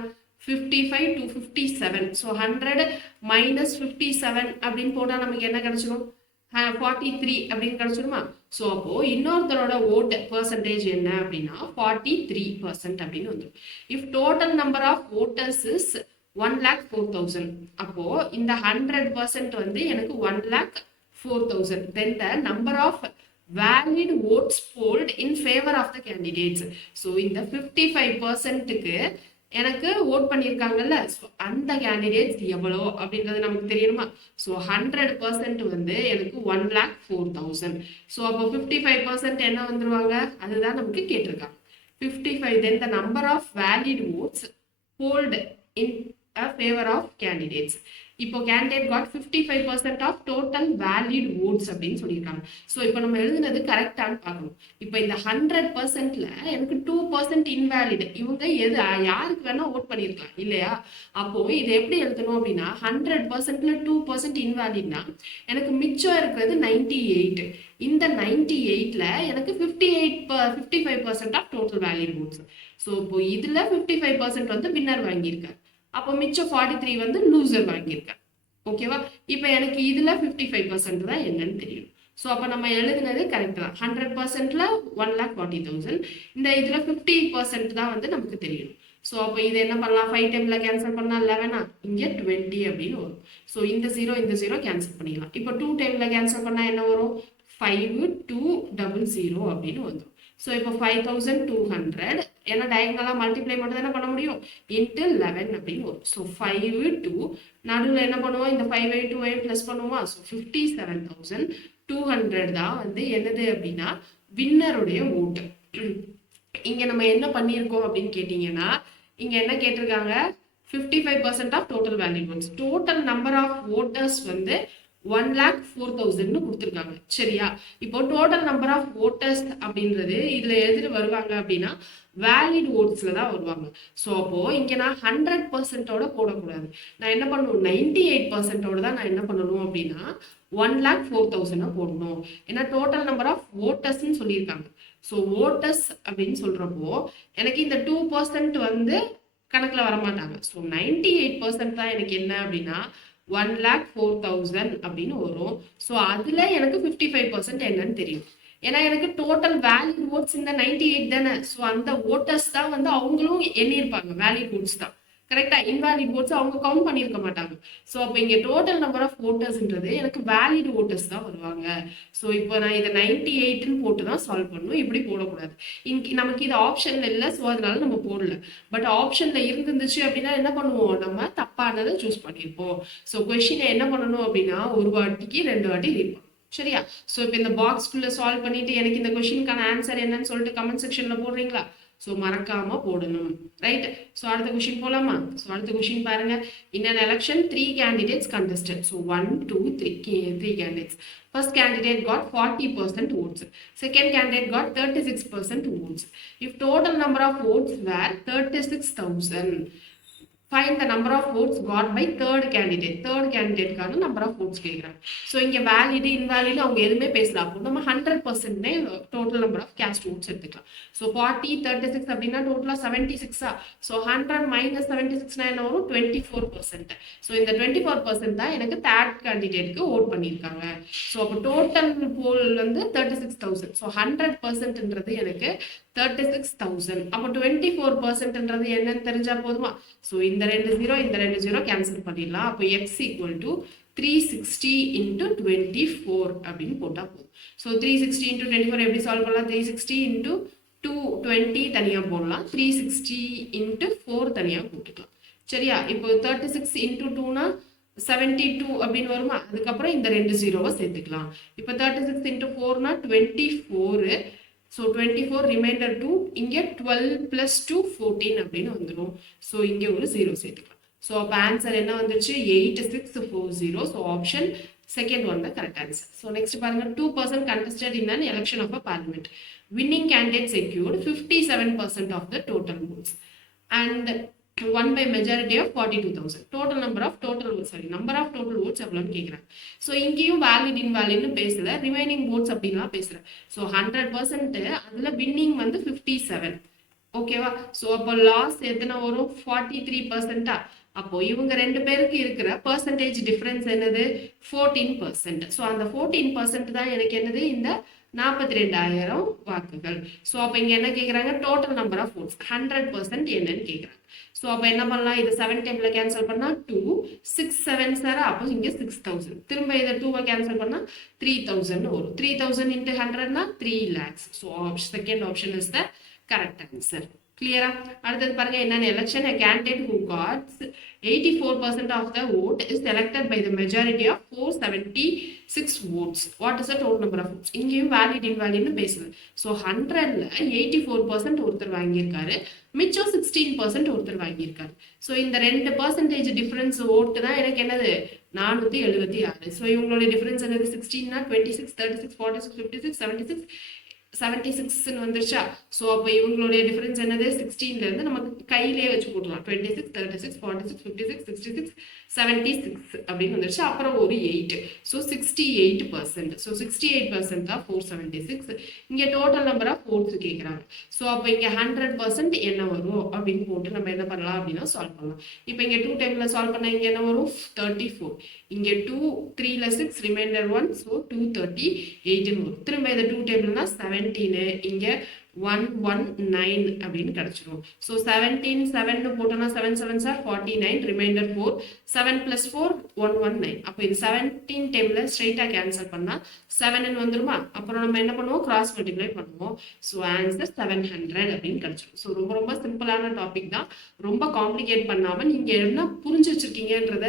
55 to 57. ஸோ 100 - 57 அப்படின்னு போட்டால் நமக்கு என்ன கிடைச்சிடும்? 43 அப்படின்னு கிடைச்சிடுமா? ஸோ அப்போது இன்னொருத்தரோட ஓட்டு பர்சன்டேஜ் என்ன அப்படின்னா 43% அப்படின்னு வந்துடும். If total number of voters is 1,04,000, அப்போது இந்த 100% வந்து எனக்கு 1,04,000. Then the number of valid votes polled in favor of the candidates. So இந்த 55%க்கு எனக்கு ஓட் பண்ணியிருக்காங்கல்ல, ஸோ அந்த கேண்டிடேட்ஸ் எவ்வளோ அப்படின்றது நமக்கு தெரியணுமா? ஸோ 100% வந்து எனக்கு 1,04,000. ஸோ அப்போ 55% என்ன வந்துருவாங்க? அதுதான் நமக்கு கேட்டிருக்காங்க. 55. Then the number of valid votes polled in a favor of candidates. இப்போ candidate got 55% of total valid votes அப்படின்னு சொல்லியிருக்காங்க. ஸோ இப்போ நம்ம எழுதுனது கரெக்டானு பார்க்கணும். இப்போ இந்த 100%ல எனக்கு 2% இன்வேலிட். இவங்க யாருக்கு வேணா ஓட் பண்ணியிருக்கலாம் இல்லையா? அப்போ இதை எப்படி எழுதணும் அப்படின்னா 100%ல 2% இன்வேலிட்னா எனக்கு மிச்சம் இருக்கிறது 98. இந்த 98ல எனக்கு 55% of total valid votes. So இப்போ இதுல 55% வந்து வின்னர் வாங்கியிருக்காரு. அப்போ மிச்சம் 43 வந்து லூசர் வாங்கியிருக்கேன். ஓகேவா? இப்போ எனக்கு இதுல 55% தான் என்னன்னு தெரியும். ஸோ அப்போ நம்ம எழுதுனது கரெக்ட் தான். 100%ல 1,40,000. இந்த இதுல 50% தான் வந்து நமக்கு தெரியும். ஸோ அப்போ இது என்ன பண்ணலாம்? 5 டைம்ல கேன்சல் பண்ணா 11, இங்கே 20 அப்படின்னு வரும். ஸோ இந்த 0 கேன்சல் பண்ணிடலாம். இப்போ 2 டைம்ல கேன்சல் பண்ணா என்ன வரும்? 5200 அப்படின்னு வந்துடும். ஸோ இப்போ 5200 ஏன்னா டயகனலாக மல்டிப்ளை மட்டும் தானே பண்ண முடியும், இன்ட்டு 11 அப்படின்னு வரும். ஸோ 52 நடுவில் என்ன பண்ணுவோம்? இந்த 5/2 ப்ளஸ் பண்ணுவோமா? ஸோ 57,200 தான் வந்து என்னது அப்படின்னா வின்னருடைய ஓட்டு. இங்க நம்ம என்ன பண்ணியிருக்கோம் அப்படின்னு கேட்டீங்கன்னா, இங்க என்ன கேட்டிருக்காங்க? 55% of total valid votes. Total number of voters வந்து 1,04,000 கொடுத்துருக்காங்க. சரியா? இப்போ டோட்டல் நம்பர் ஆஃப் ஓட்டர்ஸ் அப்படின்றது இதுல எழுதிட்டு வருவாங்க அப்படின்னா வேலிட் ஓட்ஸ்ல தான் வருவாங்க. ஸோ அப்போ இங்க நான் 100%ஓட போடக்கூடாது. நான் என்ன பண்ணணும்? 98%ஓட தான் நான் என்ன பண்ணணும் அப்படின்னா 1,04,000 போடணும். ஏன்னா டோட்டல் நம்பர் ஆஃப் ஓட்டர்ஸ்ன்னு சொல்லியிருக்காங்க. ஸோ ஓட்டர்ஸ் அப்படின்னு சொல்றப்போ எனக்கு இந்த 2% வந்து கணக்குல வரமாட்டாங்க. ஸோ 98% தான் எனக்கு என்ன அப்படின்னா 1,04,000 அப்படின்னு வரும். ஸோ அதுல எனக்கு 55% என்னன்னு தெரியும். ஏன்னா எனக்கு டோட்டல் வேலிட் ஓட்ஸ் இந்த 98 தானே. ஸோ அந்த ஓட்டர்ஸ் தான் வந்து அவங்களும் எண்ணியிருப்பாங்க. வேலிட் ஓட்ஸ் தான் கரெக்டா. இன்வேலிட் ஓட்ஸ் அவங்க கவுண்ட் பண்ணியிருக்க மாட்டாங்க. ஸோ அப்போ இங்க டோட்டல் நம்பர் ஆஃப் ஓட்டர்ஸ்ன்றது எனக்கு வேலிட் ஓட்டர்ஸ் தான் வருவாங்க. ஸோ இப்போ நான் இதை 98ன்னு போட்டு தான் சால்வ் பண்ணணும். இப்படி போடக்கூடாது. நமக்கு இது ஆப்ஷன்ல இல்லை. ஸோ அதனால நம்ம போடல. பட் ஆப்ஷன்ல இருந்துச்சு அப்படின்னா என்ன பண்ணுவோம்? நம்ம தப்பானதை சூஸ் பண்ணியிருப்போம். ஸோ கொஸ்டினை என்ன பண்ணணும் அப்படின்னா ஒரு வாட்டிக்கு 2 வாட்டி ரீட் பண்ணணும். சரியா? ஸோ இப்போ இந்த பாக்ஸ்குள்ள சால்வ் பண்ணிட்டு எனக்கு இந்த கொஸ்டினுக்கான ஆன்சர் என்னன்னு சொல்லிட்டு கமெண்ட் செக்ஷன்ல போடுறீங்களா? ஸோ மறக்காம போடணும். ரைட்? ஸோ அடுத்த கொஸ்டின் போலாமா? ஸோ அடுத்த கொஸ்டின் பாருங்க. இன் an election 3 candidates contested. So 1, 2, 3 candidates. First candidate got 40% votes. Second candidate got 36% votes. If total number of votes were 36,000, find the number of votes got by third candidate. Third candidate கான number of votes கேக்குறாங்க. So இங்க valid invalid அவங்க எதுவுமே பேசலாம். அப்போ நம்ம 100% total number of cast votes எடுத்துக்கலாம். So 40 36 அப்படின்னா டோட்டலா 76. ஸோ 100 மைனஸ் 76 என்ன வரும்? 24%. ஸோ இந்த 24% தான் எனக்கு தேர்ட் கேண்டிடேட்க்கு ஓட் பண்ணியிருக்காங்க. ஸோ அப்போ டோட்டல் போல் வந்து 36,000. ஸோ 100%ன்றது எனக்கு 36,000. அப்போ 24%ன்றது என்னன்னு தெரிஞ்சா போதுமா? ஸோ இந்த 2 0 கேன்சல் பண்ணிடலாம். அப்போ x ஈக்குவல் டு 360 இன்டூ 24 அப்படின்னு போட்டா போதும். ஸோ 360 இன்டூ 24 எப்படி சால்வ் பண்ணலாம்? 360 இன்டூ 220 தனியா போடலாம். 360 இன்டூ 4 தனியா போட்டுக்கலாம். சரியா? இப்போ 36 இன்டூ 2னா 72 அப்படின்னு வருமா? அதுக்கப்புறம் இந்த 2 0வை சேர்த்துக்கலாம். இப்போ 36 இன்டூ 4னா 24. ஸோ 24 ரிமைண்டர் 2, இங்கே 12 + 2 14 அப்படின்னு வந்துடும். ஸோ இங்கே ஒரு 0 சேர்த்துக்கலாம். ஸோ அப்போ ஆன்சர் என்ன வந்துருச்சு? 8640. ஸோ ஆப்ஷன் செகண்ட் ஒன் தான் கரெக்ட் ஆன்சர். ஸோ நெக்ஸ்ட் பாருங்க. 2% contested in an election of a parliament. Winning candidate secured 57% of the total votes and won by majority of 42,000. number of total votes எவ்வளோன்னு கேட்குறாங்க. So இங்கேயும் valid இன்வேலிட்னு பேசல, remaining votes அப்படின்லாம் பேசுகிறேன். So 100% அதில் winning வந்து 57. ஓகேவா? ஸோ அப்போ லாஸ் எத்தனை வரும்? 43%. அப்போ இவங்க 2 பேருக்கு இருக்கிற பர்சன்டேஜ் டிஃபரன்ஸ் என்னது? 14%. ஸோ அந்த 14% தான் எனக்கு என்னது? இந்த 42,000 வாக்குகள். ஸோ அப்போ இங்க என்ன கேட்குறாங்க? டோட்டல் நம்பர் ஆஃப் votes 100% என்னன்னு கேட்குறாங்க. ஸோ அப்போ என்ன பண்ணலாம்? இது 7 டைம்ல கேன்சல் பண்ணா 2, 6 7 சார். அப்போ இங்கே 6,000. திரும்ப இதை 2வை கேன்சல் பண்ணா 3,000 வரும். 3,000 into 100னா 3 lakhs. So second option is the correct answer. கிளியரா? அடுத்தது பாருங்க என்னென்ன election a candidate who got 84% of the vote is elected by the majority of 476 votes. What is the total number of votes? இங்கேயும் valid invalidன்னு பேசுது. So 100ல 84% ஒருத்தர் வாங்கியிருக்காரு, மிச்சம் 16% ஒருத்தர் வாங்கியிருக்காரு. ஸோ இந்த 2% டிஃபரன்ஸ் ஓட்டு தான் எனக்கு என்னது 476. ஸோ இவங்களோட டிஃபரன்ஸ் என்னது 16னா 26, 36, 46, 56, 76, 76ன்னு வந்துருச்சா? ஸோ அப்போ இவங்களுடைய டிஃபரன்ஸ் என்னது 16ல இருந்து நமக்கு கையிலே வச்சு போட்டுலாம் 26, 36, 46, 56, 66, 76 அப்படின்னு வந்துருச்சு. அப்புறம் ஒரு 8. ஸோ 68%. ஸோ 68% தான் 476. இங்கே டோட்டல் நம்பர் ஆஃப் ஓட்ஸ் கேட்குறாங்க. ஸோ அப்போ இங்கே 100% என்ன வரும் அப்படின்னு போட்டு நம்ம என்ன பண்ணலாம் அப்படின்னா சால்வ் பண்ணலாம். இப்போ இங்கே 2 டைம்ல சால்வ் பண்ண இங்கே என்ன வரும் 34. இங்கே 2 3ல 6 ரிமைண்டர் 1. ஸோ 238 வரும். திரும்ப இந்த 2 டேபிள்னா 17 இங்க 119 அப்படின்னு கிடைச்சிரும். ஸோ 17 7 போட்டோம்னா 7 7s are 49, ரிமைண்டர் 4, 7 plus 4 119. அப்போ இது 17 டேபிள்ல ஸ்ட்ரைட்டா கேன்சல் பண்ணா 7 வந்துருமா? அப்புறம் நம்ம என்ன பண்ணுவோம் கிராஸ் மல்டிப்ளை பண்ணுவோம். ஸோ ஆன்சர் 700 அப்படின்னு கிடைச்சிரும். ஸோ ரொம்ப ரொம்ப சிம்பிளான டாபிக் தான், ரொம்ப காம்ப்ளிகேட் பண்ணாம நீங்க என்ன புரிஞ்சு வச்சிருக்கீங்கன்றத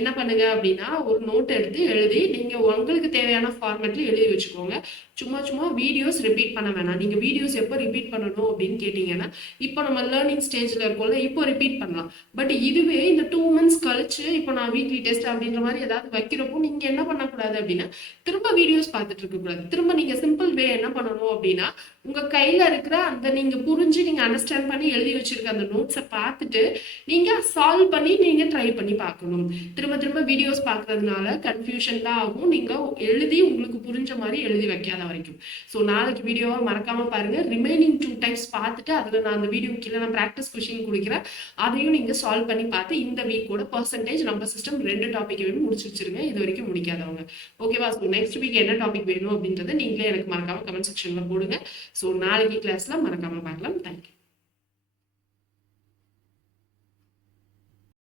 என்ன பண்ணுங்க அப்படின்னா ஒரு நோட் எடுத்து எழுதி நீங்க உங்களுக்கு தேவையான ஃபார்மேட்ல எழுதி வச்சுக்கோங்க. சும்மா சும்மா வீடியோஸ் ரிப்பீட் பண்ண வேணாம். நீங்க வீடியோஸ் எப்போ ரிப்பீட் பண்ணணும் அப்படின்னு கேட்டீங்கன்னா இப்போ நம்ம லேர்னிங் ஸ்டேஜ்ல இருக்கோம்ல, இப்போ ரிப்பீட் பண்ணலாம். பட் இதுவே இந்த 2 months கழிச்சு இப்போ நான் வீக்லி டெஸ்ட் அப்படின்ற மாதிரி ஏதாவது வைக்கிறப்போ நீங்க என்ன பண்ணக்கூடாது அப்படின்னா திரும்ப வீடியோஸ் பார்த்துட்டு இருக்க கூடாது. திரும்ப நீங்க சிம்பிள் வே என்ன பண்ணணும் அப்படின்னா உங்க கையில இருக்கிற அந்த நீங்க புரிஞ்சு நீங்க அண்டர்ஸ்டாண்ட் பண்ணி எழுதி வச்சிருக்க அந்த நோட்ஸை பார்த்துட்டு நீங்க சால்வ் பண்ணி நீங்க ட்ரை பண்ணி பார்க்கணும். திரும்ப திரும்ப வீடியோஸ் பார்க்கறதுனால கன்ஃபியூஷன் தான் ஆகும். நீங்க எழுதி உங்களுக்கு புரிஞ்ச மாதிரி எழுதி வைக்காத வரைக்கும். ஸோ நாளைக்கு வீடியோவை மறக்காம பாருங்க. ரிமைனிங் 2 டைம்ஸ் பார்த்துட்டு அதில் நான் அந்த வீடியோ கீழே நான் ப்ராக்டிஸ் கொஷின் கொடுக்குறேன், அதையும் நீங்கள் சால்வ் பண்ணி பார்த்து இந்த வீக்கோட பர்சன்டேஜ் நம்பர் சிஸ்டம் 2 டாபிக் முடிச்சு வச்சிருங்க இது வரைக்கும் முடிக்காதவங்க. ஓகேவா? ஸோ நெக்ஸ்ட் வீக் என்ன டாபிக் வேணும் அப்படின்றத நீங்களே எனக்கு மறக்காம கமெண்ட் செக்ஷன்ல போடுங்க. ஸோ நாளைக்கு கிளாஸ்ல மறக்காம பார்க்கலாம். தேங்க்யூ.